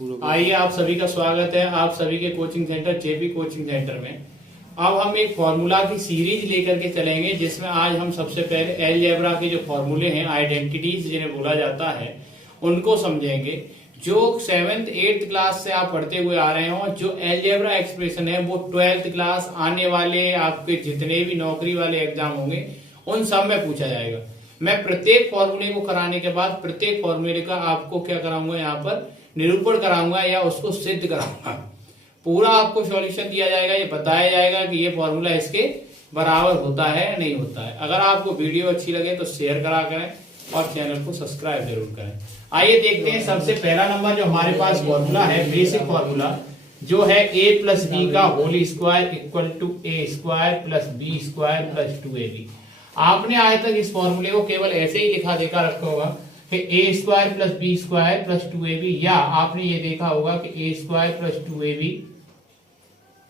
आइए, आप सभी का स्वागत है आप सभी के coaching centre JP coaching centre में। अब हम एक फॉर्मूला की सीरीज लेकर के चलेंगे, जिसमें आज हम सबसे पहले अलजेब्रा के जो फॉर्मूले हैं, आइडेंटिटीज जिन्हें बोला जाता है, उनको समझेंगे। जो 7th 8th क्लास से आप पढ़ते हुए आ रहे हो, जो अलजेब्रा एक्सप्रेशन है वो 12th क्लास आने वाले आपके जितने भी नौकरी वाले एग्जाम होंगे उन सब में पूछा जाएगा। मैं प्रत्येक फॉर्मूले को कराने के बाद प्रत्येक फॉर्मूले का आपको क्या कराऊंगा, यहाँ पर निरूपण कराऊंगा या उसको सिद्ध कराऊंगा। पूरा आपको सॉल्यूशन दिया जाएगा, ये बताया जाएगा कि ये फॉर्मूला इसके बराबर होता है या नहीं होता है। अगर आपको वीडियो अच्छी लगे तो शेयर करा करें और चैनल को सब्सक्राइब जरूर करें। आइए देखते हैं सबसे पहला नंबर जो हमारे पास फॉर्मूला है, बेसिक फॉर्मूला जो है a प्लस बी का whole square equal to A square plus B square plus 2ab। आपने आज तक इस फॉर्मूले को केवल ऐसे ही लिखा देखा रखा होगा कि A square plus B square plus 2ab, या आपने ये देखा होगा कि ए स्क्वायर प्लस 2ab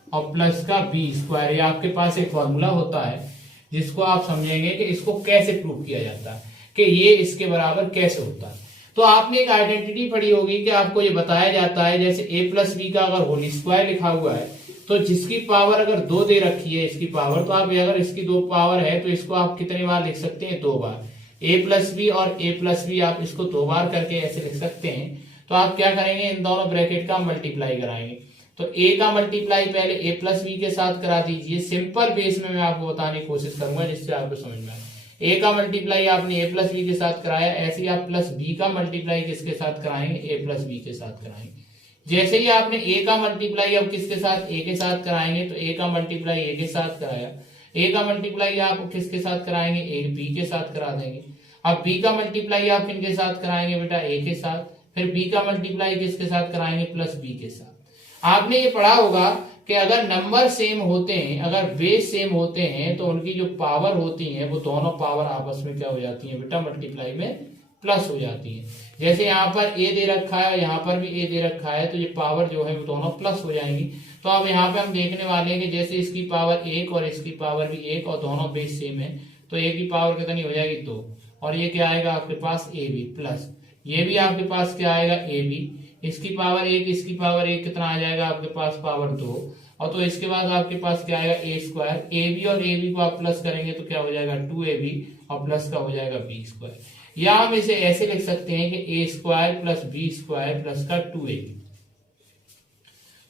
और प्लस का बी स्क्वायर। ये आपके पास एक फॉर्मूला होता है जिसको आप समझेंगे कि इसको कैसे प्रूव किया जाता है, कि ये इसके बराबर कैसे होता है। तो आपने एक आइडेंटिटी पढ़ी होगी कि आपको ये बताया जाता है, जैसे ए प्लस बी का अगर होल स्क्वायर लिखा हुआ है तो जिसकी पावर अगर 2 दे रखी है इसकी पावर, तो आप अगर इसकी 2 पावर है तो इसको आप कितने बार लिख सकते हैं, 2 बार। a प्लस बी और a प्लस बी आप इसको 2 बार करके ऐसे लिख सकते हैं। तो आप क्या करेंगे, इन दोनों ब्रैकेट का मल्टीप्लाई कराएंगे। तो a का मल्टीप्लाई पहले a प्लस बी के साथ करा दीजिए। सिंपल बेस में मैं आपको बताने की कोशिश करूंगा जिससे आपको समझ में आए। a का मल्टीप्लाई आपने a प्लस बी के साथ कराया, ऐसे ही आप प्लस b का मल्टीप्लाई किसके साथ कराएंगे, a प्लस बी के साथ कराएंगे। जैसे ही आपने a का मल्टीप्लाई अब किसके साथ, a के साथ कराएंगे, तो a का मल्टीप्लाई a के साथ कराया। a का मल्टीप्लाई आप किसके साथ कराएंगे, a b के साथ करा देंगे। अब b का मल्टीप्लाई आप किनके साथ कराएंगे बेटा, a के साथ। फिर b का मल्टीप्लाई किसके साथ कराएंगे, प्लस b के साथ। आपने ये पढ़ा होगा कि अगर नंबर सेम होते हैं, अगर बेस सेम होते हैं, तो उनकी जो पावर होती है वो दोनों पावर आपस में क्या हो जाती है बेटा, मल्टीप्लाई में प्लस हो जाती है। जैसे यहाँ पर a दे रखा है, यहाँ पर भी a दे रखा है, तो ये पावर जो है वो दोनों प्लस हो जाएंगी। तो अब यहाँ पे हम देखने वाले हैं कि जैसे इसकी पावर 1 और इसकी पावर भी 1 और दोनों बेस सेम है, तो a की पावर कितनी हो जाएगी, 2। और ये क्या आएगा आपके पास, ab प्लस ये भी आपके पास क्या आएगा, ab। इसकी पावर 1 इसकी पावर 1 कितना आ जाएगा आपके पास, पावर 2। और तो इसके बाद आपके पास क्या आएगा, a स्क्वायर। ab और ab को आप प्लस करेंगे तो क्या हो जाएगा, 2ab और प्लस का हो जाएगा b स्क्वायर। या हम इसे ऐसे लिख सकते हैं कि a square plus b square plus का 2ab।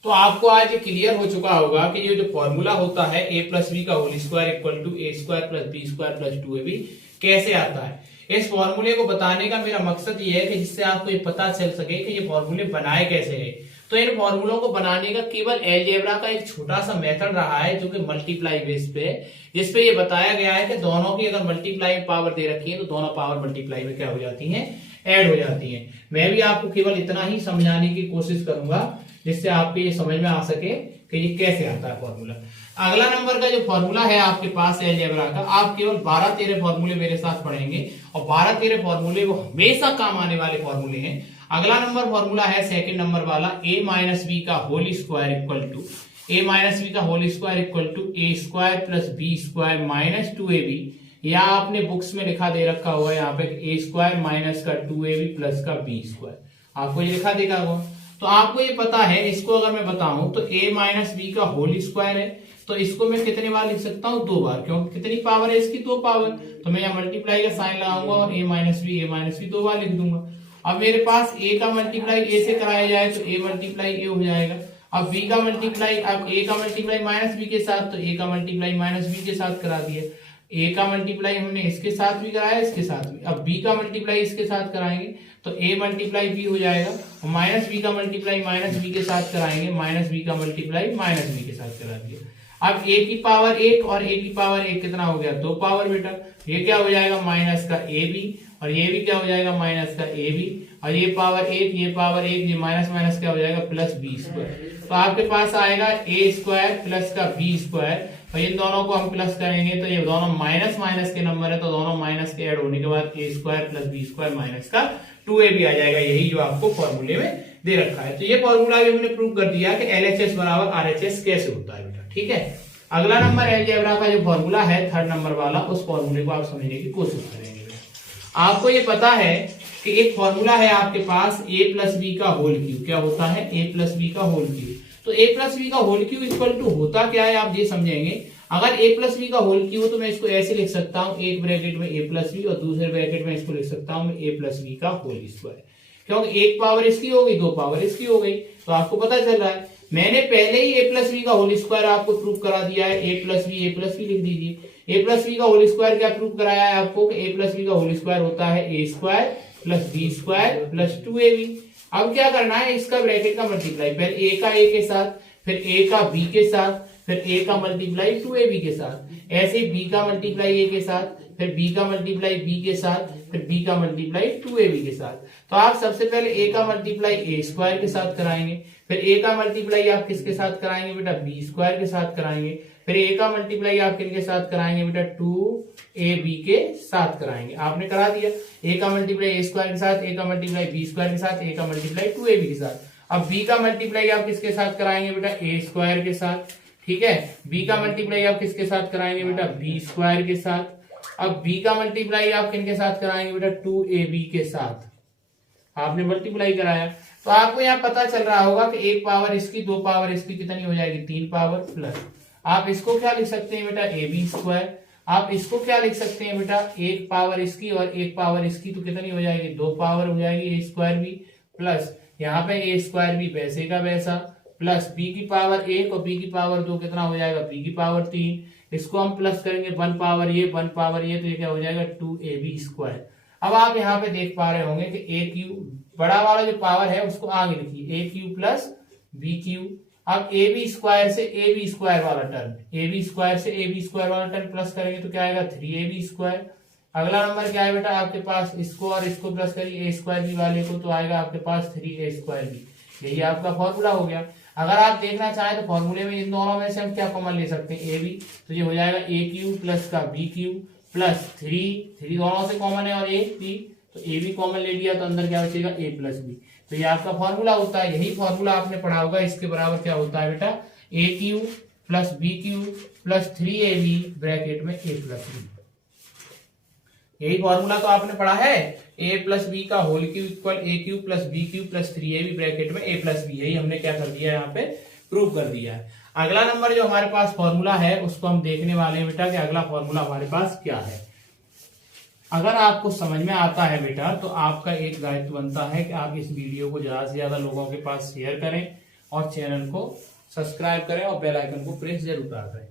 तो आपको आज ये क्लियर हो चुका होगा कि ये जो फॉर्मूला होता है a प्लस बी का whole square equal to a square plus b square plus 2ab कैसे आता है। इस फॉर्मूले को बताने का मेरा मकसद ये है कि जिससे आपको ये पता चल सके कि ये फॉर्मूले बनाए कैसे गए। तो इन फॉर्मूलों को बनाने का केवल अलजेब्रा का एक छोटा सा मेथड रहा है जो कि मल्टीप्लाई बेस पे है, जिसपे ये बताया गया है कि दोनों की अगर मल्टीप्लाई पावर दे रखी है तो दोनों पावर मल्टीप्लाई में क्या हो जाती है, ऐड हो जाती है। मैं भी आपको केवल इतना ही समझाने की कोशिश करूंगा जिससे आपको ये समझ में आ सके कि ये कैसे आता है फॉर्मूला। अगला नंबर का जो फॉर्मूला है आपके पास अलजेब्रा का, आप केवल 12-13 फॉर्मूले मेरे साथ पढ़ेंगे और 12-13 फॉर्मूले वो हमेशा काम आने वाले फॉर्मूले हैं। अगला नंबर फॉर्मूला है सेकंड नंबर वाला, a माइनस बी का whole square equal to a minus B का whole square equal to a square plus b square minus 2ab। या आपने बुक्स में लिखा दे रखा हुआ है यहाँ पे a स्क्वायर माइनस का 2ab प्लस का b स्क्वायर, आपको ये लिखा देखा होगा। तो आपको ये पता है, इसको अगर मैं बताऊं तो a माइनस बी का होल स्क्वायर है, तो इसको मैं कितने बार लिख सकता हूँ, 2 बार, क्योंकि कितनी पावर है इसकी, 2 पावर। तो मैं यहाँ मल्टीप्लाई का साइन लगाऊंगा और a माइनस बी 2 बार लिख दूंगा। अब मेरे पास a का मल्टीप्लाई a से कराया जाए तो a मल्टीप्लाई a हो जाएगा। अब b का मल्टीप्लाई, अब a का मल्टीप्लाई माइनस बी के साथ, तो a का मल्टीप्लाई माइनस बी के साथ करा दिया। a का मल्टीप्लाई हमने इसके साथ भी कराया, इसके साथ भी। अब b का मल्टीप्लाई इसके साथ कराएंगे तो a मल्टीप्लाई b हो जाएगा, और माइनस बी का मल्टीप्लाई माइनस बी के साथ कराएंगे, माइनस बी का मल्टीप्लाई माइनस बी के साथ करा दिया। अब a की पावर 1 और a की पावर 1 कितना हो गया, 2 पावर बेटा। ये क्या हो जाएगा, माइनस का ab, और ये भी क्या हो जाएगा, माइनस का ab। और ये पावर 1 ये पावर 1, ये माइनस माइनस क्या हो जाएगा, प्लस b स्क्वायर। तो आपके पास आएगा a स्क्वायर प्लस का b स्क्वायर, और इन दोनों को हम प्लस करेंगे तो ये दोनों माइनस माइनस के नंबर है, तो दोनों माइनस के ऐड होने के बाद a square plus b square minus का 2ab आ जाएगा। यही जो आपको फॉर्मूले में दे रखा है। तो ये फॉर्मूला भी हमने प्रूव कर दिया कि LHS बराबर RHS कैसे होता है बेटा, ठीक है। अगला नंबर अलजेब्रा का जो फॉर्मूला है थर्ड नंबर वाला, उस फॉर्मूले को आप समझने की कोशिश करेंगे। आपको ये पता है कि एक फॉर्मूला है आपके पास a प्लस बी का होल क्यू, क्या होता है a प्लस बी का होल क्यू। तो a प्लस बी का होल क्यू इक्वल टू होता क्या है आप ये समझेंगे। अगर a प्लस बी का होल क्यू हो तो मैं इसको ऐसे लिख सकता हूं, एक ब्रैकेट में a प्लस बी और दूसरे ब्रैकेट में इसको लिख सकता हूं मैं a प्लस बी का होल स्क्वायर, क्योंकि एक पावर इसकी हो गई, दो पावर इसकी हो गई। तो आपको पता चल रहा है, मैंने पहले ही a प्लस बी का होल स्क्वायर आपको प्रूव करा दिया है। a प्लस बी लिख दीजिए। a प्लस बी का होल स्क्वायर क्या प्रूव कराया है आपको कि a प्लस बी का होल स्क्वायर होता है a square plus B square plus 2ab। अब क्या करना है, इसका ब्रैकेट का मल्टीप्लाई, पहले a का a के साथ, फिर a का b के साथ, फिर a का मल्टीप्लाई 2ab के साथ, ऐसे b का मल्टीप्लाई a के साथ, फिर b का मल्टीप्लाई b के साथ, फिर b का मल्टीप्लाई 2ab के साथ। तो आप सबसे पहले a का मल्टीप्लाई a स्क्वायर के साथ कराएंगे, फिर a का मल्टीप्लाई आप किसके साथ कराएंगे बेटा, b स्क्वायर के साथ कराएंगे, फिर a का मल्टीप्लाई आप किसके साथ कराएंगे बेटा, 2ab के साथ कराएंगे। आपने करा दिया, a का मल्टीप्लाई a स्क्वायर के साथ, a का मल्टीप्लाई b स्क्वायर के साथ, a का मल्टीप्लाई 2ab के साथ। अब b का मल्टीप्लाई आप किसके साथ कराएंगे बेटा, a स्क्वायर के साथ, ठीक है। b का मल्टीप्लाई आप किसके साथ कराएंगे बेटा, b स्क्वायर के साथ। अब b का मल्टीप्लाई आप किनके साथ कराएंगे बेटा, 2ab के साथ। आपने मल्टीप्लाई कराया तो आपको यहाँ पता चल रहा होगा कि एक पावर इसकी, दो पावर इसकी कितनी हो जाएगी, 3 पावर प्लस। आप इसको क्या लिख सकते हैं बेटा, ab स्क्वायर। आप इसको क्या लिख सकते हैं बेटा, एक पावर इसकी और एक पावर इसकी, तो कितनी हो जाएगी, 2 पावर हो जाएगी, a स्क्वायर भी प्लस यहाँ पे a स्क्वायर भी वैसे का वैसा, प्लस b की पावर 1 और b की पावर 2 कितना हो जाएगा, b की पावर 3। इसको हम प्लस करेंगे 1 पावर ये 1 पावर ये, तो ये क्या हो जाएगा 2ab स्क्वायर। अब आप यहाँ पे देख पा रहे होंगे कि a क्यू बड़ा वाला जो पावर है उसको आगे लिखिए, a cube plus b Q. अब ab स्क्वायर से ab स्क्वायर वाला टर्म, ab स्क्वायर से ab स्क्वायर वाला टर्म प्लस करेंगे तो क्या आएगा 3ab स्क्वायर। अगला नंबर क्या है बेटा आपके पास, इसको और इसको प्लस करिए a स्क्वायर बी वाले को, तो आएगा आपके पास 3a स्क्वायर बी। यही आपका फॉर्मूला हो गया। अगर आप देखना चाहें तो फॉर्मूले में इन दोनों में से हम क्या कॉमन ले सकते हैं, ए बी, तो ये हो जाएगा a क्यू प्लस का b क्यू प्लस 3 दोनों से कॉमन है और a b, तो a भी कॉमन ले लिया तो अंदर क्या बचेगा a प्लस बी। तो ये आपका फॉर्मूला होता है। यही फॉर्मूला आपने पढ़ा होगा, इसके बराबर क्या होता है बेटा, a cube plus b cube plus 3ab bracket में a प्लस बी। यही फॉर्मूला तो आपने पढ़ा है, a प्लस बी का whole cube equal a cube plus B cube plus 3ab bracket में a प्लस बी। यही हमने क्या कर दिया है, यहाँ पे प्रूव कर दिया है। अगला नंबर जो हमारे पास फॉर्मूला है उसको हम देखने वाले हैं बेटा कि अगला फॉर्मूला हमारे पास क्या है। अगर आपको समझ में आता है बेटा तो आपका एक दायित्व बनता है कि आप इस वीडियो को ज्यादा से ज्यादा लोगों के पास शेयर करें और चैनल को सब्सक्राइब करें और बेल आइकन को प्रेस जरूर करें।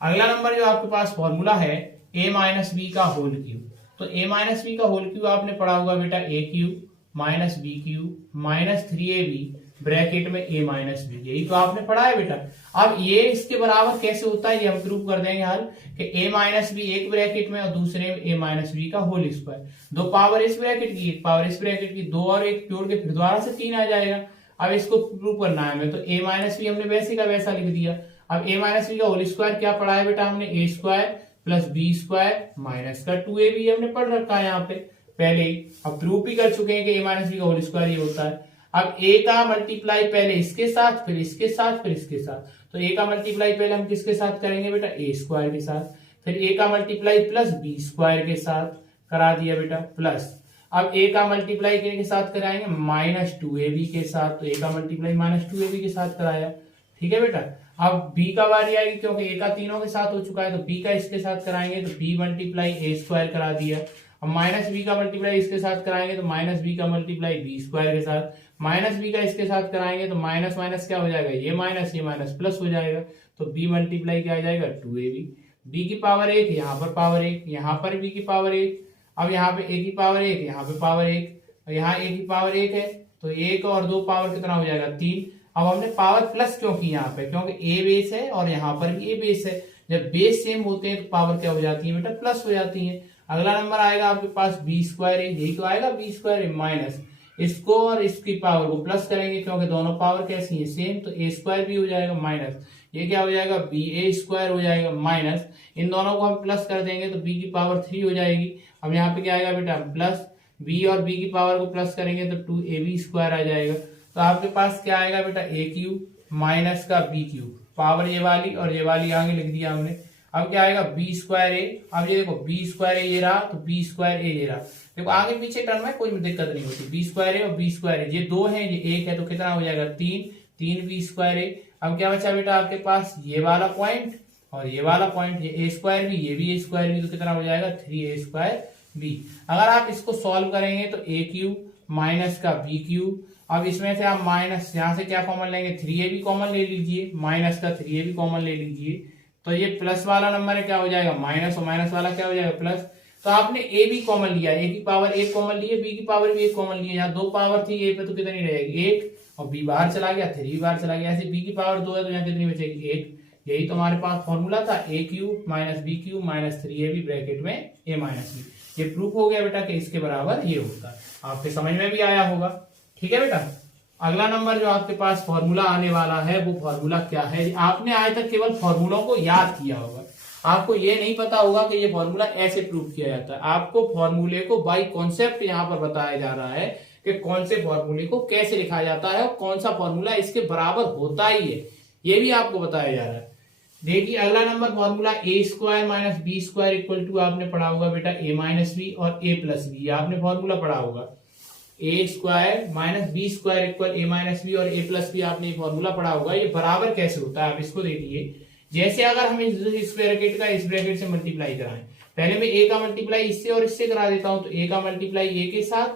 अगला नंबर जो आपके पास फॉर्मूला है a माइनस बी का होल क्यू, तो a माइनस बी का होल क्यू आपने पढ़ा होगा बेटा, a cube minus B cube minus 3ab bracket में a माइनस बी। यही तो आपने पढ़ा है बेटा। अब ये इसके बराबर कैसे होता है ये हम प्रूव कर देंगे हल, कि a माइनस बी एक ब्रैकेट में और दूसरे में a माइनस बी का होल स्क्वायर। दो पावर इस ब्रैकेट की, एक पावर इस ब्रैकेट की, दो और एक जोड़ के फिर दोबारा से 3 आ जाएगा। अब इसको प्रूव करना है हमें, तो a माइनस बी हमने वैसे का वैसा लिख दिया। अब a माइनस बी का होल स्क्वायर क्या पढ़ा है बेटा हमने, a square plus B square minus का 2ab हमने पढ़ रखा है यहाँ पे पहले ही। अब प्रूव भी कर चुके हैं कि a माइनस बी का होल स्क्वायर ये होता है। अब a का मल्टीप्लाई पहले इसके साथ, फिर इसके साथ, फिर इसके साथ, तो a का मल्टीप्लाई पहले हम किसके साथ करेंगे बेटा, a स्क्वायर के साथ, फिर a का मल्टीप्लाई प्लस b स्क्वायर के साथ करा दिया बेटा, प्लस अब a का मल्टीप्लाई के साथ कराएंगे माइनस 2ab के साथ, तो a का मल्टीप्लाई माइनस 2ab के साथ कराया, ठीक है बेटा। अब b का बारी आएगी क्योंकि a का तीनों के साथ हो चुका है, तो b का इसके साथ कराएंगे तो b मल्टीप्लाई a स्क्वायर करा दिया। अब माइनस बी का मल्टीप्लाई इसके साथ कराएंगे तो माइनस बी का मल्टीप्लाई बी स्क्वायर के साथ, माइनस बी का इसके साथ कराएंगे तो माइनस माइनस क्या हो जाएगा, ये माइनस प्लस हो जाएगा, तो b मल्टीप्लाई क्या आ जाएगा 2ab। b की पावर 1, यहाँ पर पावर 1, यहाँ पर b की पावर 1, अब यहाँ पे a की पावर 1, यहाँ पे पावर 1, यहाँ a की पावर 1 है, तो 1 और 2 पावर कितना हो जाएगा 3। अब हमने पावर प्लस क्यों की यहाँ पे, क्योंकि a बेस है और यहाँ पर भी a बेस है। जब बेस सेम होते हैं तो पावर क्या हो जाती है बेटा, प्लस हो जाती है। अगला नंबर आएगा आपके पास बी स्क्वायर, यही तो आएगा बी स्क्वायर माइनस इसको और इसकी पावर को प्लस करेंगे क्योंकि दोनों पावर कैसी है सेम, तो ए स्क्वायर भी हो जाएगा माइनस, ये क्या हो जाएगा बी ए स्क्वायर हो जाएगा माइनस, इन दोनों को हम प्लस कर देंगे तो बी की पावर 3 हो जाएगी। अब यहाँ पे क्या आएगा बेटा प्लस बी और बी की पावर को प्लस करेंगे तो 2ab स्क्वायर आ जाएगा। तो आपके पास क्या आएगा बेटा a क्यूब माइनस का b क्यूब, पावर ये वाली और ये वाली आगे लिख दिया हमने। अब क्या आएगा बी स्क्वायर ए। अब ये देखो बी स्क्वायर ए ये रहा, तो बी स्क्वायर ए ये रहा। देखो आगे पीछे टर्म है, कोई दिक्कत नहीं होती। बी स्क्वायर ए और बी स्क्वायर ए, ये दो है ये एक है, तो कितना हो जाएगा 3, 3 बी स्क्वायर ए। अब क्या बचा बेटा आपके पास, ये वाला पॉइंट और ये वाला पॉइंट, ये ए स्क्वायर भी ये भी ए स्क्वायर भी, तो कितना हो जाएगा 3 ए स्क्वायर बी। अगर आप इसको सॉल्व करेंगे तो ए क्यूब माइनस का बी क्यूब। अब इसमें से आप माइनस यहाँ से क्या कॉमन लेंगे, 3a भी कॉमन ले लीजिए, माइनस का 3a भी कॉमन ले लीजिए, तो ये प्लस वाला नंबर है क्या हो जाएगा माइनस, और माइनस वाला क्या हो जाएगा प्लस। तो आपने a भी कॉमन लिया, a की पावर 1 कॉमन लिए, b की पावर भी 1 कॉमन लिए। यहाँ 2 पावर थी a पे तो कितनी रहेगी 1, और b बाहर चला गया 3 बाहर चला गया। ऐसे b की पावर 2 है तो यहाँ कितनी बचेगी 1। यही तो हमारे पास फॉर्मूला था, a cube minus B cube minus 3ab bracket में a माइनस बी। ये प्रूफ हो गया बेटा कि इसके बराबर ये होता है। आपके समझ में भी आया होगा, ठीक है बेटा। अगला नंबर जो आपके पास फॉर्मूला आने वाला है वो फॉर्मूला क्या है। आपने आज तक केवल फॉर्मूलों को याद किया होगा, आपको ये नहीं पता होगा कि ये फॉर्मूला ऐसे प्रूफ किया जाता है। आपको फॉर्मूले को बाय कॉन्सेप्ट यहाँ पर बताया जा रहा है कि कौन से फॉर्मूले को कैसे लिखा जाता है और कौन सा फॉर्मूला इसके बराबर होता ही है, ये भी आपको बताया जा रहा है। देखिए अगला number formula A square minus B square equal to, आपने पढ़ा होगा बेटा ए माइनस बी और ए प्लस बी, आपने फॉर्मूला पढ़ा होगा। A square minus B square equal A minus B और ए प्लस बी, आपने फॉर्मूला पढ़ा होगा। ये बराबर कैसे होता है आप इसको देखिए। जैसे अगर हम इस ब्रैकेट का इस ब्रैकेट से मल्टीप्लाई कराएं, पहले मैं ए का मल्टीप्लाई इससे और इससे करा देता हूं, तो ए का मल्टीप्लाई ए के साथ,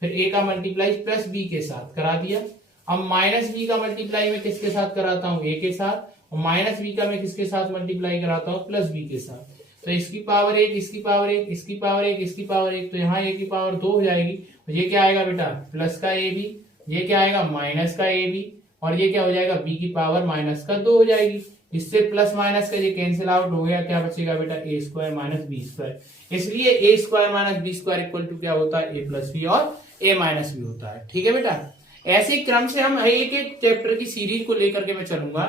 फिर ए का मल्टीप्लाई प्लस बी के साथ करा दिया। अब माइनस बी का मल्टीप्लाई मैं किसके साथ कराता हूँ ए के साथ, और माइनस बी का मैं किसके साथ मल्टीप्लाई कराता हूँ प्लस बी के साथ। तो इसकी पावर 1, इसकी पावर 1, इसकी पावर 1, इसकी पावर 1, तो यहाँ ए की पावर 2 हो जाएगी। ये क्या आएगा बेटा प्लस का ए बी, ये क्या आएगा माइनस का ए बी, और ये क्या हो जाएगा बी की पावर माइनस का 2 हो जाएगी। इससे प्लस माइनस का ये कैंसिल आउट हो गया, क्या बचेगा बेटा A square minus B square. इसलिए A square minus B square equal to क्या होता है ए प्लस बी और ए माइनस बी होता है, ठीक है बेटा। ऐसे क्रम से हम एक एक चैप्टर की सीरीज को लेकर के मैं चलूंगा।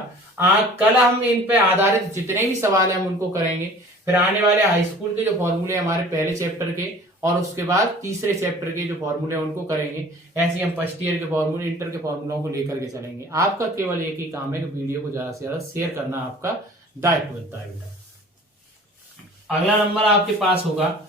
कल हम इन पे आधारित जितने भी सवाल हैं हम उनको करेंगे। फिर आने वाले हाई स्कूल के जो फॉर्मूले हमारे पहले चैप्टर के और उसके बाद तीसरे चैप्टर के जो फॉर्मूले उनको करेंगे। ऐसे हम फर्स्ट ईयर के फॉर्मूले इंटर के फॉर्मूलों को लेकर के चलेंगे। आपका केवल एक ही काम है कि वीडियो को ज्यादा से ज्यादा शेयर करना आपका दायित्व बनता है बेटा। अगला नंबर आपके पास होगा,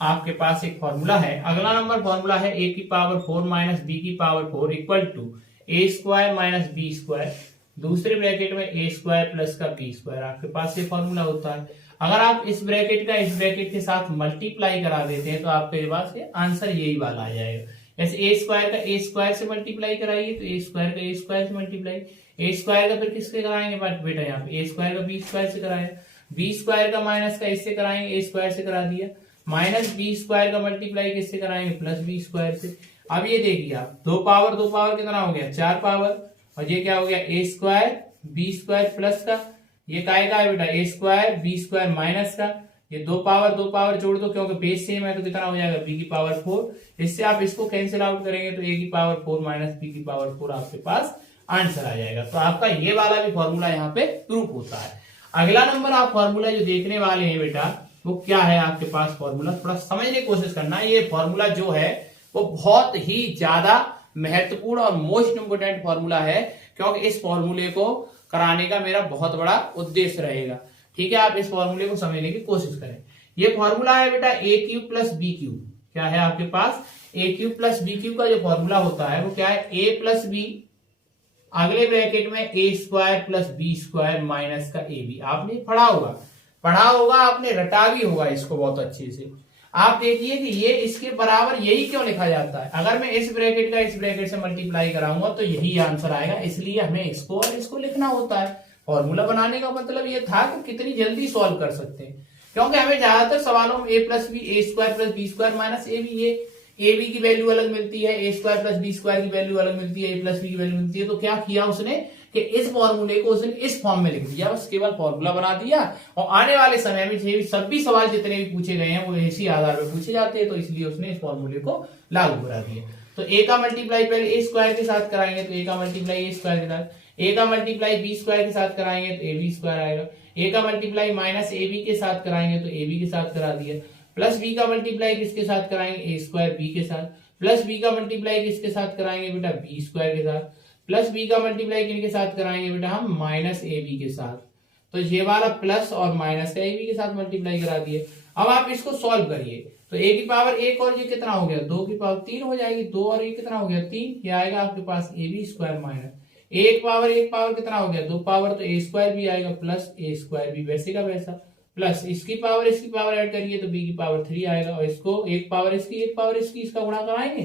आपके पास एक फॉर्मूला है। अगला नंबर फॉर्मूला है ए की पावर 4 माइनस बी की power 4 equal to A square minus B square, दूसरे ब्रैकेट में ए स्क्वायर प्लस का बी स्क्वायर। आपके पास ये फॉर्मूला होता है। अगर आप इस ब्रैकेट का इस ब्रैकेट के साथ मल्टीप्लाई करा देते हैं तो आपके पास आंसर यही वाला आ जाएगा। जैसे ए स्क्वायर का ए स्क्वायर से मल्टीप्लाई कराइए तो ए स्क्वायर का ए स्क्वायर से मल्टीप्लाई, ए स्क्वायर का फिर किससे कराएंगे बेटा यहाँ पे ए स्क्वायर का बी स्क्वायर से कराया, बी स्क्वायर का माइनस का इससे कराएंगे ए स्क्वायर से करा दिया, माइनस बी स्क्वायर का मल्टीप्लाई किससे कराएंगे प्लस बी स्क्वायर से। अब ये देखिए आप दो पावर कितना हो गया 4 पावर, और ये क्या हो गया ए स्क्वायर बी स्क्वायर प्लस का, ये काय का है बेटा A square B square minus का, ये दो पावर जोड़ दो क्योंकि बेस सेम है तो कितना हो जाएगा बी की पावर 4। इससे आप इसको कैंसिल आउट करेंगे तो ए की पावर 4 माइनस बी की पावर 4 आपके पास आंसर आ जाएगा। तो आपका ये वाला भी फॉर्मूला यहाँ पे प्रूफ होता है। अगला नंबर आप फॉर्मूला जो देखने वाले हैं बेटा वो क्या है आपके पास फॉर्मूला, थोड़ा समझने की कोशिश करना। ये फॉर्मूला जो है वो बहुत ही ज्यादा महत्वपूर्ण और मोस्ट इंपोर्टेंट फॉर्मूला है, क्योंकि इस फॉर्मूले को कराने का मेरा बहुत बड़ा उद्देश्य रहेगा। ठीक है, आप इस फॉर्मूले को समझने की कोशिश करें। ये फॉर्मूला है बेटा A cube plus B cube. क्या है आपके पास A cube plus B cube का जो फॉर्मूला होता है वो क्या है ए प्लस बी, अगले ब्रैकेट में A square plus B square minus का ए बी। आपने पढ़ा होगा आपने रटा भी होगा इसको बहुत अच्छे से। आप देखिए कि ये इसके बराबर यही क्यों लिखा जाता है। अगर मैं इस ब्रैकेट का इस ब्रैकेट से मल्टीप्लाई कराऊंगा तो यही आंसर आएगा, इसलिए हमें इसको और इसको लिखना होता है। फॉर्मूला बनाने का मतलब ये था कि कितनी जल्दी सॉल्व कर सकते हैं, क्योंकि हमें ज्यादातर सवालों में A plus B A square plus B square minus A B, ये ए बी की वैल्यू अलग मिलती है, A square plus B square की वैल्यू अलग मिलती है, ए प्लस बी की वैल्यू मिलती है। तो क्या किया उसने कि इस फॉर्मूले को उसने इस फॉर्म में लिख दिया, बस केवल फॉर्मूला बना दिया। और आने वाले समय में सभी सवाल जितने भी पूछे गए हैं वो इसी आधार पर पूछे जाते हैं, तो इसलिए उसने इस फॉर्मूले को लागू करा दिया। तो ए का मल्टीप्लाई पहले ए स्क्वायर के साथ कराएंगे तो ए का मल्टीप्लाई ए स्क्वायर के साथ, ए का मल्टीप्लाई बी स्क्वायर के साथ कराएंगे तो ए बी स्क्वायर आएगा, ए का मल्टीप्लाई माइनस ए बी के साथ कराएंगे तो ए बी के साथ करा दिया, प्लस बी का मल्टीप्लाई किसके साथ कराएंगे ए स्क्वायर बी के साथ, प्लस बी का मल्टीप्लाई किसके साथ कराएंगे बेटा बी स्क्वायर के साथ, प्लस बी का मल्टीप्लाई किनके साथ कराएंगे बेटा हम माइनस ए बी के साथ, तो ये वाला प्लस और माइनस का ए बी के साथ मल्टीप्लाई करा दिए। अब आप इसको सॉल्व करिए तो ए की पावर एक और ये कितना हो गया, 2 की पावर 3 हो जाएगी। 2 और ये कितना हो गया 3, ये आएगा आपके पास ए बी स्क्वायर माइनस एक पावर कितना हो गया 2 पावर, तो ए स्क्वायर भी आएगा प्लस ए स्क्वायर भी वैसे का वैसा, प्लस इसकी पावर ऐड करिए तो बी की पावर 3 आएगा, और इसको एक पावर इसकी इसका गुणा कराएंगे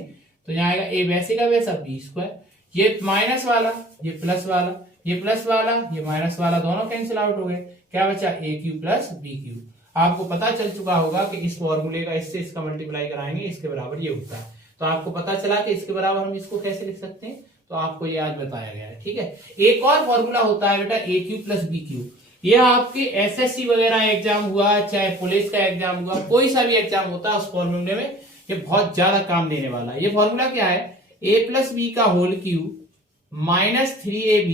तो यहाँ आएगा ए वैसे का वैसा बी स्क्वायर। ये माइनस वाला ये प्लस वाला ये प्लस वाला ये माइनस वाला दोनों कैंसिल आउट हो गए, क्या बचा ए क्यू प्लस बी क्यू। आपको पता चल चुका होगा कि इस फॉर्मूले का इससे इसका मल्टीप्लाई कराएंगे इसके बराबर ये होता है। तो आपको पता चला कि इसके बराबर हम इसको कैसे लिख सकते हैं, तो आपको ये आज बताया गया है। ठीक है, एक और फॉर्मूला होता है बेटा ए क्यू प्लस बी क्यू। यह आपके एसएससी वगैरह एग्जाम हुआ, चाहे पुलिस का एग्जाम हुआ, कोई सा भी एग्जाम होता है, उस फॉर्मूले में ये बहुत ज्यादा काम देने वाला है। ये फॉर्मूला क्या है, ए प्लस बी का whole cube minus 3ab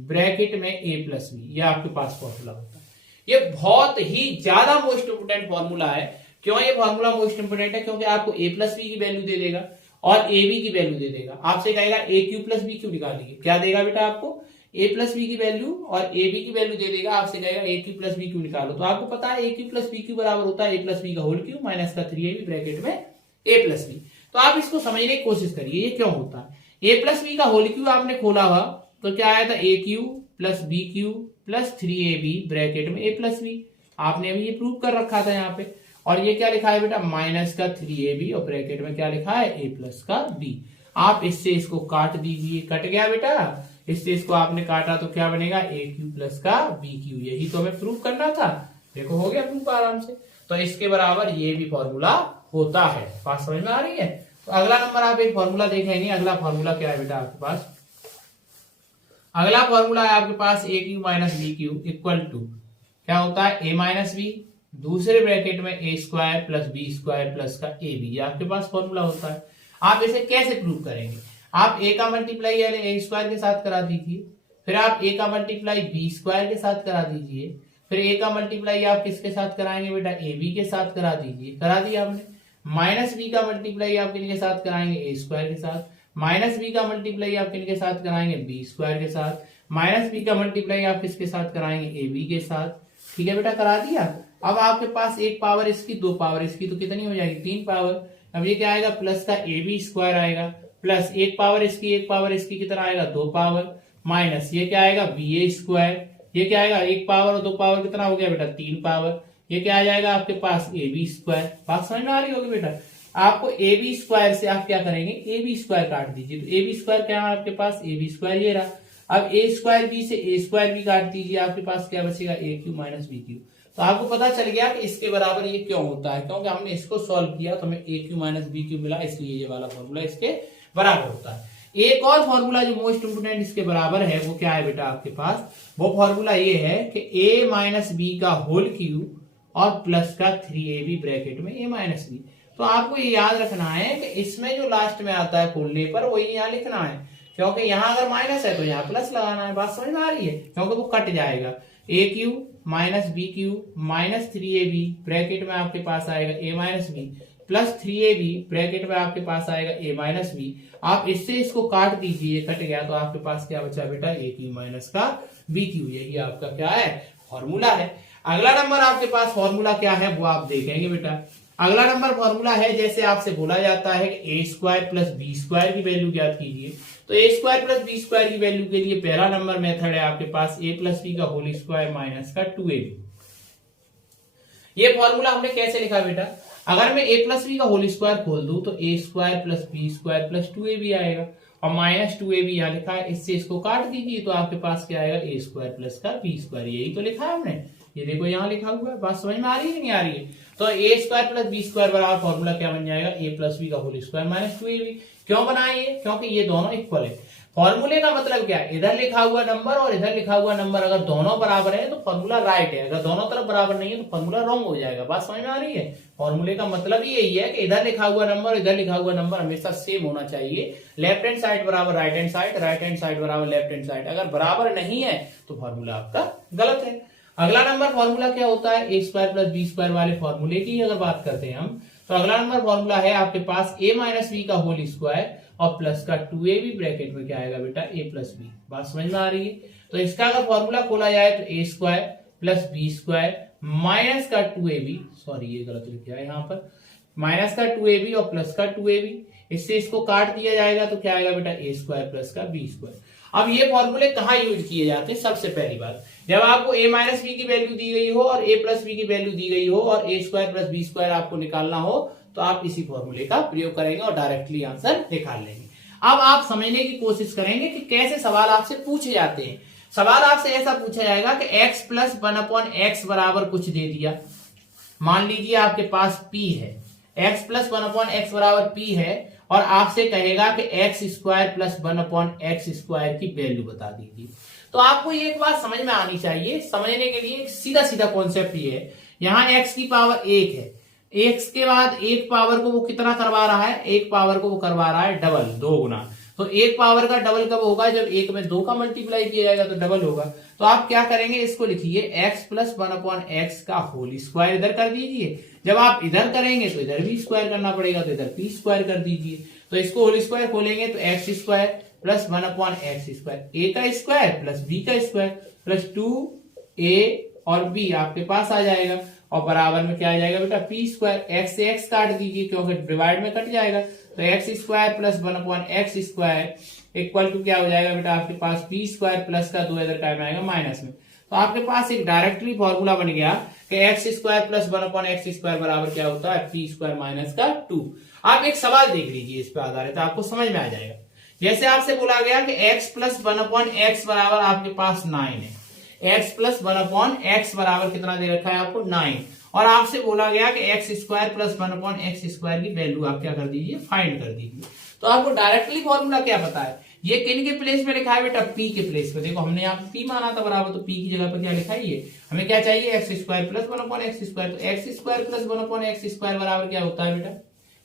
bracket में ए प्लस बी, ये आपके पास फॉर्मूला होता है। ये बहुत ही ज्यादा मोस्ट इंपोर्टेंट फॉर्मूला है। क्यों ये फॉर्मूला मोस्ट इंपोर्टेंट है, क्योंकि आपको ए प्लस बी की वैल्यू दे देगा और ए बी की वैल्यू दे देगा। आपसे कहेगा ए क्यू प्लस बी क्यू निकालिए, क्या देगा बेटा आपको ए प्लस बी की वैल्यू और ए बी की वैल्यू दे देगा। आपसे कहेगा ए क्यू प्लस बी क्यू निकालो, तो आपको पता है ए क्यू प्लस बी क्यू बराबर होता है ए प्लस बी का होल क्यू माइनस का 3ab ब्रैकेट में ए प्लस बी। तो आप इसको समझने की कोशिश करिए ये क्यों होता है। ए प्लस बी का होल क्यू आपने खोला हुआ तो क्या आया था A cube plus B cube plus 3ab bracket में ए प्लस बी, आपने अभी ये प्रूव कर रखा था यहाँ पे। और ये क्या लिखा है बेटा माइनस का 3ab और ब्रैकेट में क्या लिखा है ए प्लस का बी। आप इससे इसको काट दीजिए, कट गया बेटा, इससे इसको आपने काटा तो क्या बनेगा ए क्यू प्लस का बी क्यू। यही तो हमें प्रूव करना था, देखो हो गया प्रूफ आराम से। तो इसके बराबर ये भी फॉर्मूला होता है। बात समझ में आ रही है। तो अगला नंबर आप एक फॉर्मूला देखेंगे। अगला फॉर्मूला क्या है बेटा आपके पास, अगला फॉर्मूला है आपके पास A cube minus B cube equal to क्या होता है ए माइनस बी दूसरे ब्रैकेट में A square plus B square plus का ए बी, आपके पास फॉर्मूला होता है। आप इसे कैसे प्रूव करेंगे, आप ए का मल्टीप्लाई ए स्क्वायर के साथ करा दीजिए, फिर आप ए का मल्टीप्लाई बी स्क्वायर के साथ करा दीजिए, फिर ए का मल्टीप्लाई आप किसके साथ कराएंगे बेटा ए बी के साथ करा दीजिए, करा दिया आपने। माइनस बी का मल्टीप्लाई आप किनके साथ कराएंगे ए स्क्वायर के साथ, माइनस बी का मल्टीप्लाई आप किनके साथ कराएंगे बी स्क्वायर के साथ, माइनस बी का मल्टीप्लाई आप किसके साथ कराएंगे ए बी के साथ। ठीक है बेटा, करा दिया। अब आपके पास एक पावर इसकी दो पावर इसकी तो कितनी हो जाएगी 3 पावर। अब ये क्या आएगा प्लस का ए बी स्क्वायर आएगा प्लस एक पावर इसकी कितना आएगा 2 पावर माइनस ये क्या आएगा बी ए स्क्वायर, ये क्या आएगा एक पावर और 2 पावर कितना हो गया बेटा 3 पावर, ये क्या आ जाएगा आपके पास ए बी स्क्वायर। बात समझ में आ रही होगी बेटा। आपको ए बी स्क्वायर से आप क्या करेंगे ए बी स्क्वायर काट दीजिए, तो ए बी स्क्वायर क्या है आपके पास ए बी स्क्वायर ये रहा। अब ए स्क्वायर बी से ए स्क्वायर बी काट दीजिए, आपके पास क्या बचेगा ए क्यू माइनस बी क्यू। तो आपको पता चल गया कि इसके बराबर ये क्यों होता है, क्योंकि हमने इसको सॉल्व किया तो हमें ए क्यू माइनस बी क्यू मिला, इसलिए ये वाला फॉर्मूला इसके बराबर होता है। एक और फॉर्मूला जो मोस्ट इंपोर्टेंट इसके बराबर है वो क्या है बेटा आपके पास, वो फॉर्मूला ये है कि ए माइनस बी का होल क्यू और प्लस का 3ab ब्रैकेट में ए माइनस बी। तो आपको ये याद रखना है कि इसमें जो लास्ट में आता है खोलने पर वही यहाँ लिखना है, क्योंकि यहाँ अगर माइनस है तो यहाँ प्लस लगाना है। बात समझ में आ रही है, क्योंकि वो कट जाएगा। A cube minus B cube minus 3ab bracket में आपके पास आएगा A minus B plus 3ab bracket में आपके पास आएगा ए माइनस बी। आप इससे इसको काट दीजिए, कट गया, तो आपके पास क्या बचा बेटा ए क्यू माइनस का बी क्यू। यही आपका क्या है फॉर्मूला है। अगला नंबर आपके पास फॉर्मूला क्या है वो आप देखेंगे बेटा। अगला नंबर फॉर्मूला है, जैसे आपसे बोला जाता है कि A square plus B square की वैल्यू ज्ञात कीजिए, तो A square plus B square की वैल्यू के लिए पहला नंबर मेथड है आपके पास ए प्लस बी का होल स्क्वायर माइनस का 2ab। ये फॉर्मूला हमने कैसे लिखा बेटा, अगर मैं ए प्लस बी का होल स्क्वायर खोल दूं तो A square plus B square plus 2ab आएगा और माइनस 2ab यहाँ लिखा है, इससे इसको काट दीजिए तो आपके पास क्या आएगा ए स्क्वायर प्लस का बी स्क्वायर। यही तो लिखा है हमने, ये देखो यहाँ लिखा हुआ है। बात समझ में आ रही है नहीं आ रही है। तो A square plus B square बराबर फॉर्मूला क्या बन जाएगा ए प्लस बी का होल स्क्वायर माइनस 2ab। क्यों बनाए ये, क्योंकि ये दोनों इक्वल है। फॉर्मूले का मतलब क्या है, इधर लिखा हुआ नंबर और इधर लिखा हुआ नंबर अगर दोनों बराबर है तो फॉर्मूला राइट है, अगर दोनों तरफ बराबर नहीं है तो फॉर्मूला रॉन्ग हो जाएगा। बात समझ में आ रही है। फॉर्मूले का मतलब यही है कि इधर लिखा हुआ नंबर इधर लिखा हुआ नंबर हमेशा सेम होना चाहिए। लेफ्ट हैंड साइड बराबर right hand side, right hand side बराबर लेफ्ट हैंड साइड। अगर बराबर नहीं है तो फॉर्मूला आपका गलत है। अगला नंबर फॉर्मूला क्या होता है, A square plus B square वाले फॉर्मूले की अगर बात करते हैं हम, तो अगला नंबर फॉर्मूला है आपके पास ए माइनस बी का होल स्क्वायर और प्लस का 2ab ब्रैकेट में क्या आएगा बेटा ए प्लस बी। बात समझ में आ रही है। तो इसका अगर फॉर्मूला खोला जाए तो A square plus B square minus का 2ab, सॉरी ये गलत लिखा है यहाँ पर, माइनस का 2ab और प्लस का 2ab, इससे इसको काट दिया जाएगा तो क्या आएगा बेटा ए स्क्वायर प्लस का बी स्क्वायर। अब ये फॉर्मूले कहाँ यूज किए जाते हैं? सबसे पहली बात, जब आपको a माइनस बी की वैल्यू दी गई हो और a प्लस बी की वैल्यू दी गई हो और ए स्क्वायर प्लस बी स्क्वायर आपको निकालना हो तो आप इसी फॉर्मूले का प्रयोग करेंगे और डायरेक्टली आंसर निकाल लेंगे। अब आप समझने की कोशिश करेंगे कि कैसे सवाल आपसे पूछे जाते हैं। सवाल आपसे ऐसा पूछा जाएगा कि x प्लस 1/x बराबर कुछ दे दिया, मान लीजिए आपके पास p है, x प्लस 1/x बराबर p है और आपसे कहेगा कि x square plus 1/x square की वैल्यू बता दीजिए। तो आपको ये एक बात समझ में आनी चाहिए, समझने के लिए सीधा सीधा कॉन्सेप्ट ये है, यहाँ x की पावर 1 है, x के बाद एक पावर को वो कितना करवा रहा है, एक पावर को वो करवा रहा है डबल, 2 गुना। तो एक पावर का डबल कब होगा? जब एक में 2 का मल्टीप्लाई किया जाएगा तो डबल होगा। तो आप क्या करेंगे, इसको लिखिए x प्लस 1/x का होल स्क्वायर इधर कर दीजिए। जब आप इधर करेंगे तो इधर भी स्क्वायर करना पड़ेगा, तो इधर p स्क्वायर कर दीजिए। तो इसको होल स्क्वायर खोलेंगे तो x square plus 1/x square, a का स्क्वायर प्लस b का स्क्वायर प्लस 2a और b आपके पास आ जाएगा और बराबर में क्या आ जाएगा बेटा p स्क्वायर। x से x काट दीजिए क्योंकि डिवाइड में कट जाएगा, तो x square plus 1/x square equal to क्या हो जाएगा बेटा आपके पास p स्क्वायर प्लस का 2 इधर टाइम आएगा माइनस में। तो आपके पास एक डायरेक्टली फॉर्मूला बन गया कि x square plus 1/x square बराबर क्या होता है, p स्क्वायर माइनस का 2। आप एक सवाल देख लीजिए इस पे आधारित, आपको समझ में आ जाएगा। जैसे आपसे बोला गया कि x प्लस 1/x बराबर आपके पास 9 है, x प्लस 1/x बराबर कितना दे रखा है आपको 9, और आपसे बोला गया कि x square plus 1/x square की वैल्यू आप क्या कर दीजिए, फाइंड कर दीजिए। तो आपको डायरेक्टली फॉर्मूला क्या पता है, ये किन के प्लेस पे लिखा है बेटा, p के प्लेस पे। देखो हमने यहाँ पे p माना था बराबर, तो p की जगह पे क्या लिखा है, ये हमें क्या चाहिए, x square plus 1/x square. तो x square plus 1/x square बराबर क्या होता है बेटा,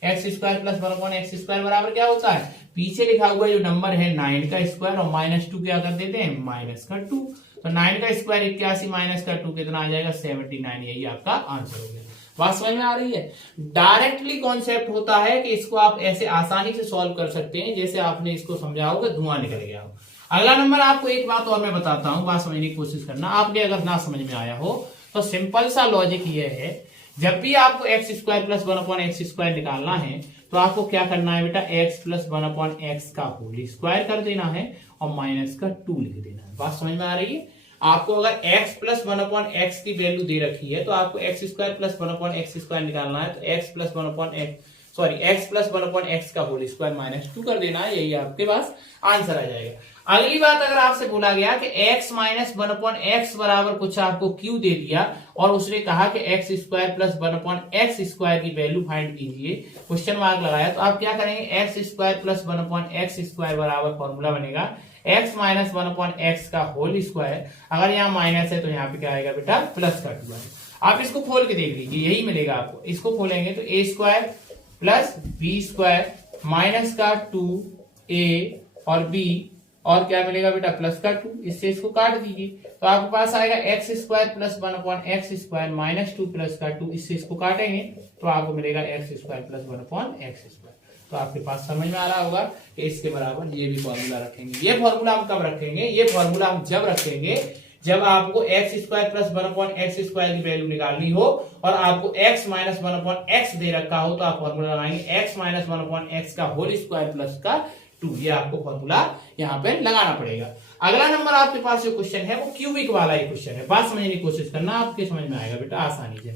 x square plus 1/x square बराबर क्या होता है, पीछे लिखा हुआ जो नंबर है 9 का स्क्वायर और -2 क्या कर देते हैं, माइनस का 2। तो 9 का स्क्वायर 81 माइनस का 2 कितना आ जाएगा, 79। यही आपका आंसर हो गया। बात समझ में आ रही है? डायरेक्टली कॉन्सेप्ट होता है कि इसको आप ऐसे आसानी से सॉल्व कर सकते हैं जैसे आपने इसको समझा होगा, धुआं निकल गया हो। अगला नंबर आपको एक बात और मैं बताता हूं, बात समझने की कोशिश करना। आपके अगर ना समझ में आया हो तो सिंपल सा लॉजिक ये है, जब भी आपको x square plus 1/x square निकालना है तो आपको क्या करना है बेटा, x प्लस 1/x का होल स्क्वायर कर देना है और माइनस का 2 लिख देना है। बात समझ में आ रही है? आपको अगर x प्लस 1/x की वैल्यू दे रखी है तो आपको x square plus 1/x square निकालना है, तो x प्लस 1/x का होल स्क्वायर माइनस 2 कर देना है, यही आपके पास आंसर आ जाएगा। अगली बात, अगर आपसे बोला गया कि x माइनस 1/x बराबर कुछ आपको q दे दिया और उसने कहा कि x square plus 1/x square की वैल्यू फाइंड कीजिए, क्वेश्चन मार्क लगाया, तो आप क्या करेंगे, x square plus 1/x square बराबर फॉर्मूला बनेगा x माइनस 1/x का होल स्क्वायर। अगर यहाँ माइनस है तो यहाँ पे क्या आएगा बेटा, प्लस का 2 आएगा। आप इसको खोल के देख लीजिए, यही मिलेगा आपको। इसको खोलेंगे तो a square plus b square minus का 2a और b और क्या मिलेगा बेटा, प्लस का 2। इससे इसको काट दीजिए तो आपके पास आएगा x square plus 1/x square minus 2 plus का 2। इससे इसको काटेंगे तो आपको मिलेगा x square plus 1/x square. तो आपके पास समझ में आ रहा होगा कि इसके बराबर ये भी फॉर्मूला रखेंगे। ये फॉर्मूला हम कब रखेंगे, ये फॉर्मूला हम जब रखेंगे जब आपको x square plus 1/x square की वैल्यू निकालनी हो और आपको x माइनस 1/x दे रखा हो, तो आप फॉर्मूला लगाएंगे x माइनस 1/x का होल स्क्वायर प्लस का 2। ये आपको फॉर्मूला यहाँ पे लगाना पड़ेगा। अगला नंबर आपके पास जो क्वेश्चन है वो क्यूबिक वाला ही क्वेश्चन है। बात समझने की कोशिश करना, आपके समझ में आएगा बेटा आसानी से।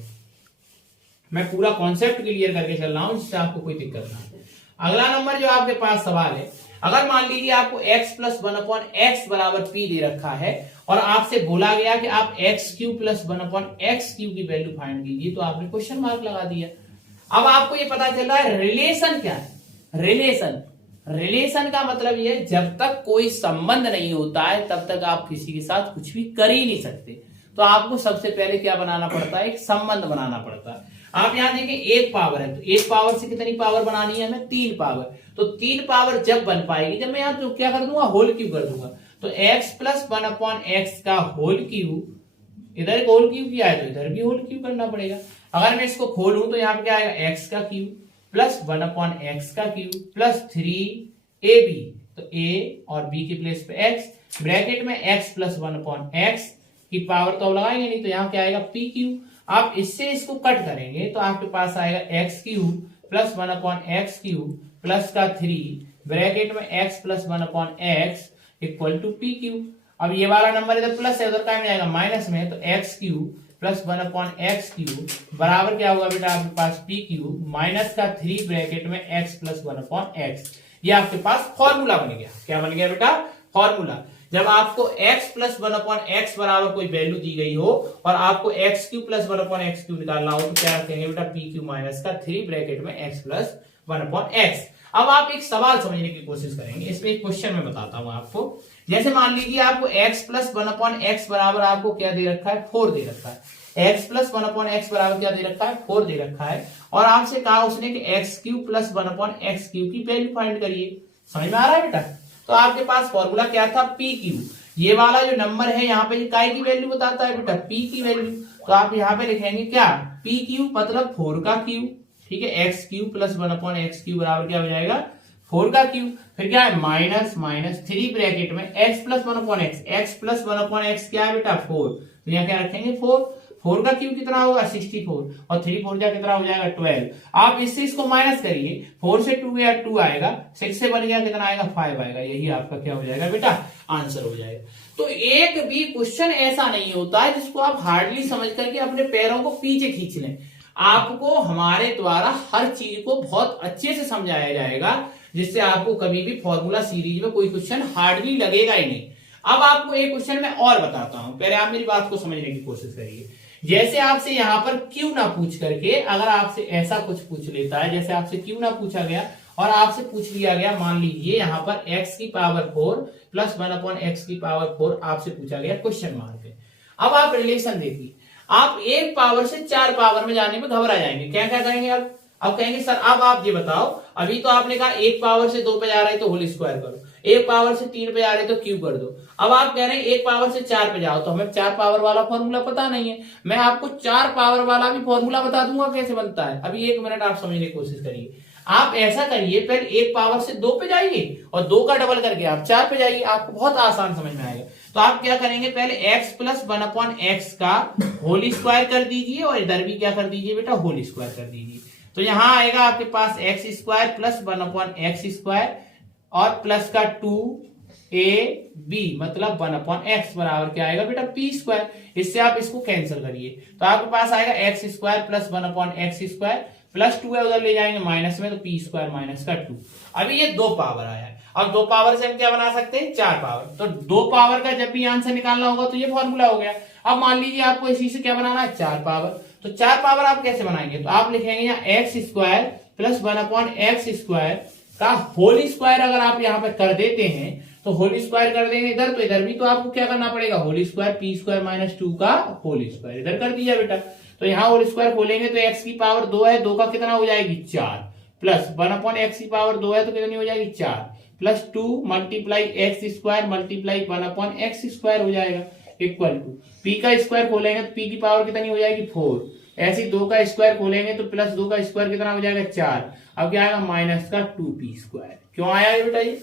मैं पूरा कॉन्सेप्ट क्लियर करके चल रहा हूं जिससे आपको कोई दिक्कत ना हो। अगला नंबर जो आपके पास सवाल है, अगर मान लीजिए आपको x प्लस 1/x बराबर p दे रखा है और आपसे बोला गया कि आप x cube plus 1/x cube की वैल्यू फाइंड कीजिए, तो आपने क्वेश्चन मार्क लगा दिया। अब आपको ये पता चल रहा है रिलेशन क्या है। रिलेशन का मतलब ये, जब तक कोई संबंध नहीं होता है तब तक आप किसी के साथ कुछ भी कर ही नहीं सकते। तो आपको सबसे पहले क्या बनाना पड़ता है, एक संबंध बनाना पड़ता है। आप यहाँ देखें एक पावर है, तो एक पावर से कितनी पावर बनानी है हमें, 3 पावर। तो 3 पावर जब बन पाएगी, जब मैं यहाँ तो क्या कर दूंगा, होल क्यूब कर दूंगा। तो x प्लस 1/x का होल क्यूब, इधर एक होल क्यूब किया है तो इधर भी होल क्यूब करना पड़ेगा। अगर मैं इसको खोलूं तो यहाँ पे क्या आएगा, x का क्यूब प्लस 1/x का क्यूब प्लस 3ab। तो a और b के प्लेस पे x, ब्रैकेट में x प्लस 1/x की पावर तो अब लगाएंगे नहीं, तो यहाँ क्या आएगा पी क्यू। आप इससे इसको कट करेंगे तो आपके पास आएगा x cube plus 1/x³ plus का 3 ब्रैकेट में x plus 1/x equal to P Q. अब ये वाला नंबर इधर प्लस है, उधर क्या में आएगा माइनस में, तो x³ प्लस 1/x³ बराबर क्या होगा बेटा आपके पास पी क्यू माइनस का 3 ब्रैकेट में x प्लस 1/x। ये आपके पास फॉर्मूला बन गया। क्या बन गया बेटा? फॉर्मूला। जब आपको x प्लस 1/x बराबर कोई वैल्यू दी गई हो और आपको x³ प्लस 1/x³ निकालना हो तो क्या रखेंगे बेटा पी क्यू माइनस का 3 ब्रैकेट में x प्लस 1/x। अब आप एक सवाल समझने की कोशिश करेंगे, इसमें एक क्वेश्चन में बताता हूं आपको। जैसे मान लीजिए आपको x प्लस 1/x बराबर आपको क्या दे रखा है 4 दे रखा है। x प्लस 1/x बराबर क्या दे रखा है 4 दे रखा है, और आपसे कहा उसने कि x³ प्लस 1/x³ की वैल्यू फाइंड करिए। समझ में आ रहा है बेटा? तो आपके पास फॉर्मूला क्या था पी क्यू। ये वाला जो नंबर है यहाँ पे काय की वैल्यू बताता है बेटा पी की वैल्यू, तो आप यहाँ पे लिखेंगे क्या पी क्यू मतलब 4 का क्यू। ठीक है, x³ प्लस 1/x³ बराबर क्या हो जाएगा 4 का क्यू। फिर क्या है माइनस माइनस 3 ब्रैकेट में x plus 1/x। x plus 1/x क्या है बेटा 4, तो यहाँ क्या रखेंगे 4 का क्यू कितना होगा 64, और 3 4 जा कितना हो जाएगा 12। आप इससे इसको माइनस करिए, 4 से 2 गया 2 आएगा, 6 से बन गया कितना आएगा 5 आएगा। यही आपका क्या हो जाएगा बेटा आंसर हो जाएगा। तो एक भी क्वेश्चन ऐसा नहीं होता है जिसको आप हार्डली समझ करके अपने पैरों को पीछे खींच लें। आपको हमारे द्वारा हर चीज को बहुत अच्छे से समझाया जाएगा, जिससे आपको कभी भी फॉर्मूला सीरीज में कोई क्वेश्चन हार्डली लगेगा ही नहीं। अब आपको एक क्वेश्चन मैं और बताता हूं, पहले आप मेरी बात को समझने की कोशिश करिए। जैसे आपसे यहां पर क्यों ना पूछ करके अगर आपसे ऐसा कुछ पूछ लेता है, जैसे आपसे क्यों ना पूछा गया और आपसे पूछ लिया गया मान लीजिए यहां पर x की पावर 4 प्लस 1/x की पावर 4 आपसे पूछा गया क्वेश्चन मार्क है। अब आप रिलेशन देखिए, आप एक पावर से 4 पावर में जाने में घबरा जाएंगे। क्या क्या करेंगे अब कहेंगे सर अब आप ये बताओ, अभी तो आपने कहा एक पावर से 2 पे जा रहे हैं तो होल स्क्वायर करो, एक पावर से 3 पे जा रहे हैं तो क्यूब कर दो। अब आप कह रहे हैं एक पावर से 4 पे जाओ, तो हमें 4 पावर वाला फॉर्मूला पता नहीं है। मैं आपको 4 पावर वाला भी फॉर्मूला बता दूंगा कैसे बनता है। अभी 1 मिनट आप समझने की कोशिश करिए। आप ऐसा करिए, पहले एक पावर से 2 पे जाइए और 2 का डबल करके आप 4 पे जाइए, आपको बहुत आसान समझ में आएगा। तो आप क्या करेंगे, पहले x प्लस 1/x का होल स्क्वायर कर दीजिए और इधर भी क्या कर दीजिए बेटा होल स्क्वायर कर दीजिए। तो यहां आएगा आपके पास x² प्लस 1/x² और प्लस का 2ab मतलब 1/x बराबर क्या आएगा बेटा p²। इससे आप इसको कैंसिल करिए तो आपके पास आएगा x² प्लस 1/x² प्लस 2 है उधर ले जाएंगे माइनस में, तो p² माइनस का 2। अभी ये 2 पावर आया है। अब 2 पावर से हम क्या बना सकते हैं 4 पावर। तो 2 पावर का जब भी आंसर निकालना होगा तो ये फॉर्मूला हो गया। अब मान लीजिए आपको इसी से क्या बनाना है 4 पावर, तो 4 पावर आप कैसे बनाएंगे, तो आप लिखेंगे यहाँ x² प्लस 1/x² का होल स्क्वायर अगर आप यहाँ पे कर देते हैं तो होल स्क्वायर कर देंगे इधर, तो इधर भी तो आपको क्या करना पड़ेगा होल स्क्वायर p² माइनस 2 का होल स्क्वायर इधर कर दिया बेटा। तो यहाँ होल स्क्वायर खोलेंगे तो x की पावर 2 है, 2 का कितना हो जाएगी 4 प्लस 1/x की पावर 2 है तो कितनी हो जाएगी 4 plus 2 multiply x² multiply 1/x² हो जाएगा इक्वल टू p का स्क्वायर खोलेंगे तो p की पावर कितनी हो जाएगी 4, ऐसे 2 का स्क्वायर खोलेंगे तो प्लस 2 का स्क्वायर कितना हो जाएगा 4। अब क्या आएगा माइनस का 2p²। क्यों आया है बेटा ये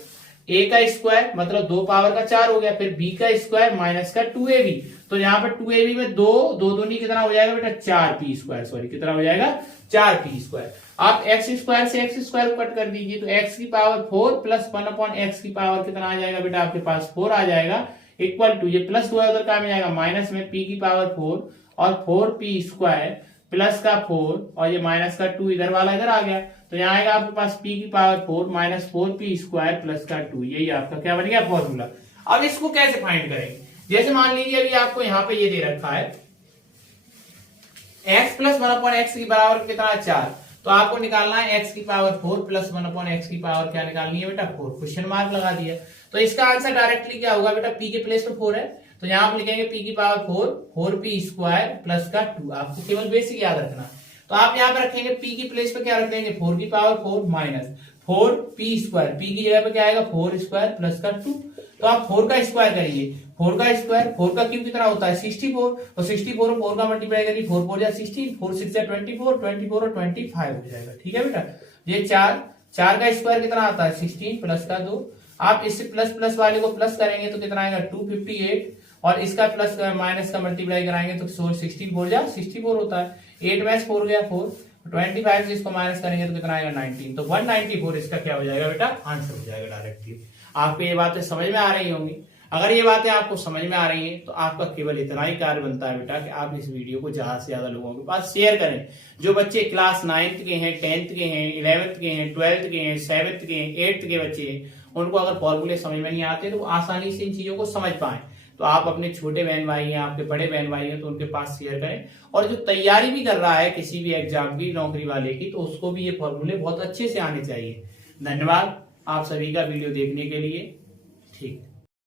a का स्क्वायर मतलब 2 पावर का 4 हो गया, फिर b का स्क्वायर माइनस का 2ab, तो यहाँ पर 2ab में 2 दूनी कितना हो जाएगा बेटा 4p², सॉरी कितना हो जाएगा 4p²। आप x² से x² कट कर दीजिए तो x की पावर 4 प्लस 1/x की पावर कितना आ जाएगा बेटा आपके पास 4 आ जाएगा इक्वल टू ये प्लस 2 उधर क्या में जाएगा माइनस में p की पावर 4 और 4p² प्लस का 4 और ये माइनस का 2 इधर वाला इधर आ गया, तो यहाँ आएगा आपके पास p की पावर 4 माइनस 4p² प्लस का 2। यही आपका क्या बन गया फॉर्मूला। अब इसको कैसे फाइंड करेंगे, जैसे मान लीजिए अभी आपको यहाँ पे ये दे रखा है x प्लस 1/x की बराबर कितना 4, तो आपको निकालना है x की पावर 4 प्लस 1/x की पावर क्या निकालनी है बेटा 4, क्वेश्चन मार्क लगा दिया। तो इसका आंसर डायरेक्टली क्या होगा बेटा p के प्लेस पे 4 है तो यहाँ आप लिखेंगे p की पावर 4p² प्लस का 2। आपको केवल बेसिक याद रखना, तो आप यहाँ पे रखेंगे p की प्लेस पे क्या रख देंगे 4 की पावर 4 माइनस 4p², p की जगह पे क्या आएगा 4² प्लस का 2। तो आप 4 का स्क्वायर करिए, 4 का स्क्वायर 4 का क्यूब कितना होता है 64, तो 64 और 4 का मल्टीप्लाई करिए 4 4 जा 16, 4 6 जा 24, 24 और 25 हो जाएगा। ठीक है बेटा, ये 4 का स्क्वायर कितना आता है 16 प्लस का 2। आप इससे प्लस प्लस वाले को प्लस करेंगे तो कितना आएगा 258 और इसका प्लस माइनस का मल्टीप्लाई कराएंगे तो 64 जा 64 होता है, 8 में 4 गया 4, 25 से इसको माइनस करेंगे तो कितना आएगा 19, तो 194 इसका क्या हो जाएगा बेटा, आंसर हो जाएगा डायरेक्टली। आपको ये बातें समझ में आ रही होंगी। अगर ये बातें आपको समझ में आ रही हैं तो आपका केवल इतना ही कार्य बनता है बेटा कि आप इस वीडियो को ज्यादा से ज्यादा लोगों के पास शेयर करें। जो बच्चे क्लास 9th के हैं, 10th के हैं, 11th के हैं, 12th के हैं, 7th के हैं, 8th के बच्चे हैं, उनको अगर फॉर्मूले समझ में नहीं आते तो वो आसानी से इन चीजों को समझ पाए। तो आप अपने छोटे बहन भाई हैं, आपके बड़े बहन भाई हैं, तो उनके पास शेयर करें। और जो तैयारी भी कर रहा है किसी भी एग्जाम की, नौकरी वाले की, तो उसको भी ये फॉर्मूले बहुत अच्छे से आने चाहिए। धन्यवाद आप सभी का वीडियो देखने के लिए। ठीक।